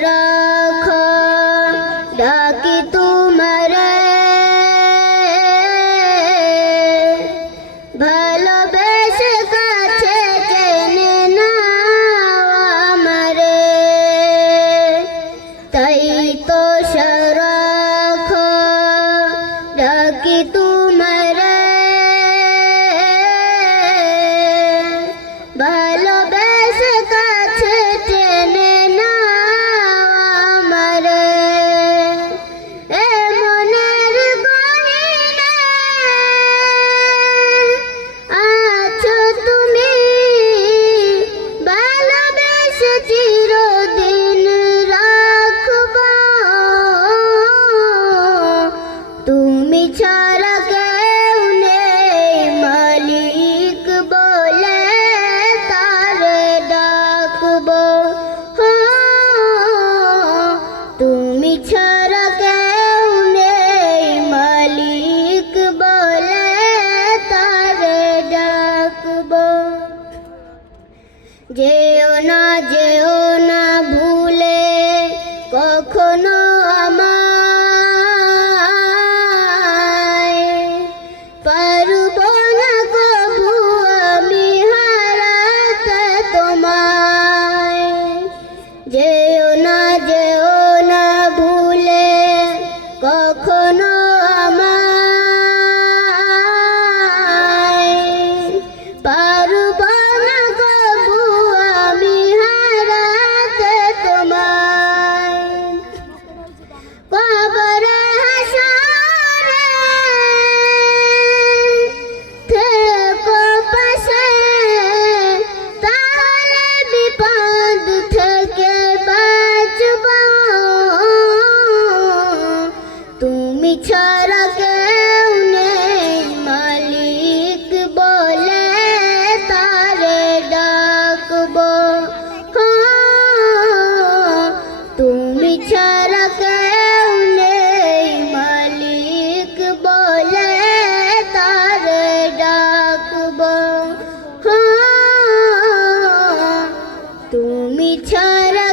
রাখো ডাকি তোমারে ভালোবেসে কাছে টেনে নাও আমারে তাই তো রাখো ডাকি তোমারে ভালোবেসে কাছে টেনে নাও আমারে এ মনের গহীনে আছো তুমি ভালোবেসে চিরদিন রাখবো তুমি ছাড়া কেউ নেই মালিক বলে তারে ডাকবো তুমি ছাড়া কেউ নেই মালিক বলে তারে ডাকবো যেও না ভুলে কখনো আমায় পারবো না কভু আমি হারাতে তোমায় যেও না ভুলে কখনো আমায় পারবো না কভু আমি হারাতে তোমায় কবরে হাসরে থেকো পাশে তাহলে বিপদ থেকে বাঁচবো তুমি ছাড়া কেউ নেই মালিক বলে তারে ডাকবো তুমি ছাড়া কেউ নেই মালিক বলে তারে ডাকবো তুমি ছাড়া